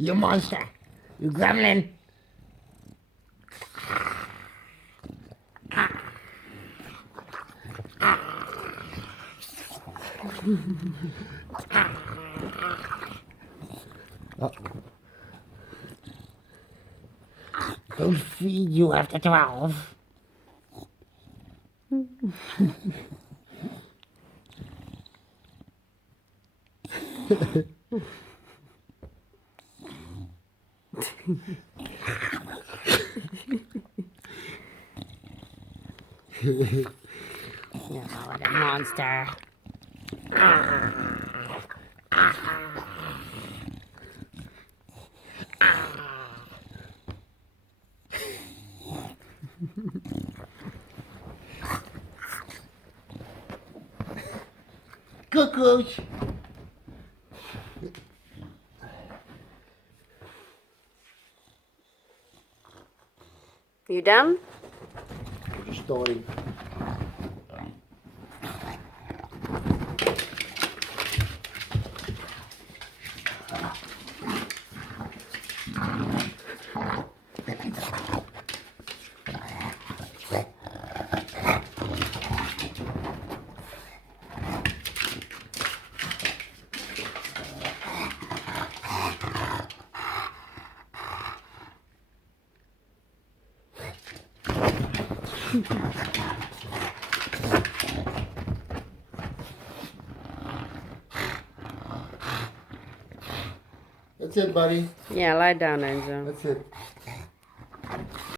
You monster. You gremlin. Oh. Don't feed you after 12. You what a monster. Cuckoosh. You done? The story. That's it, buddy. Yeah, lie down, Enzo. That's it.